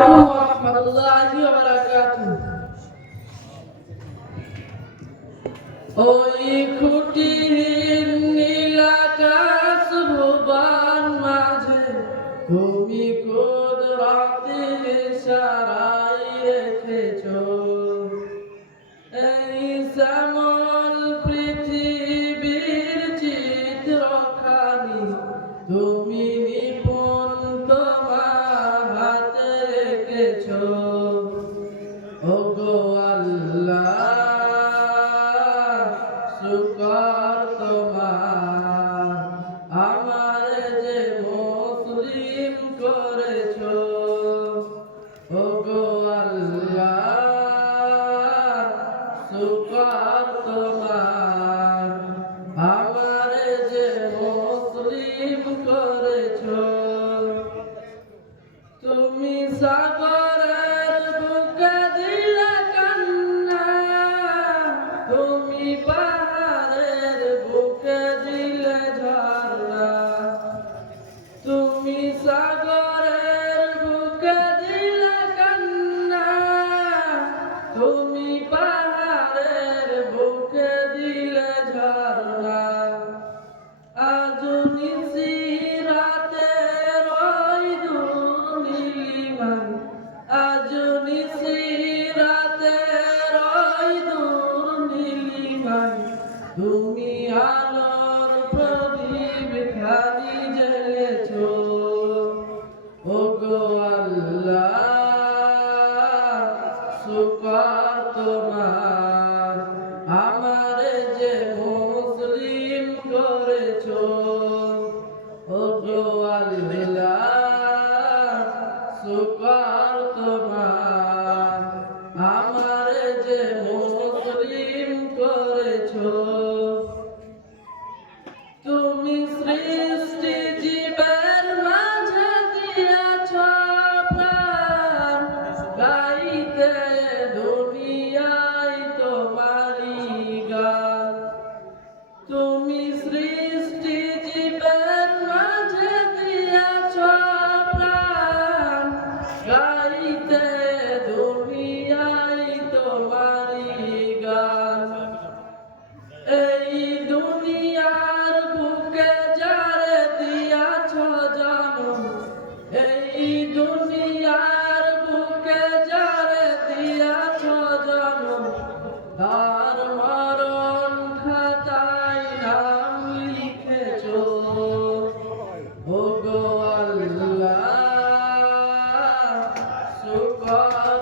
ওরহমাতুল্লাহি ওয়া বারাকাতুহু। ওই খুঁটিহীন নীলাকাশ ভুবন মাঝে তুমি কুদরতের ইশারায় রেখেছো এই শ্যামল পৃথিবীর চিত্রখানি তুমি নিপুণ তোমার হাতে রেখেছো। ওগো আল্লাহ শুকর তোমার আমার যে মুসলিম করেছো। ওগো আল্লাহ শুকর তোমার আমার যে মুসলিম করেছো। তুমি সাগরের বুকে দিলে কান্না, তুমি পাহাড়ের বুকে দিলে ঝর্ণা। তুমি সাগরের বুকে দিলে কান্না, তুমি পাহাড়ের বুকে দিলে ঝর্ণা। আজ নিশি রাতে রই দূর নীলিমায়, আজ নিশি রাতে রই দূর নীলিমায়, তুমি আলোর প্রদীপ খানি জ্বেলেছো। ওগো আল্লাহ শুকর তোমার আমার যে মুসলিম করেছো। ওগো আল্লাহ শুকর তোমার আমার যে মুসলিম করেছো। তুমি সৃষ্টি জীবের মাঝে দিয়াছ প্রাণ, গাইতে দুনিয়ায় তোমারি গান। তুমি সৃষ্টি জীবের মাঝে দিয়াছ প্রাণ, গাইতে দুনিয়ায় তোমারি গান। এই দুনিয়ার বুকে যারে দিয়াছ জন্ম, এই দুনিয়ার বুকে যারে দিয়াছ জন্ম, তার মরণ খাতায় নাম লিখেছো। ওগো আল্লাহ শুকর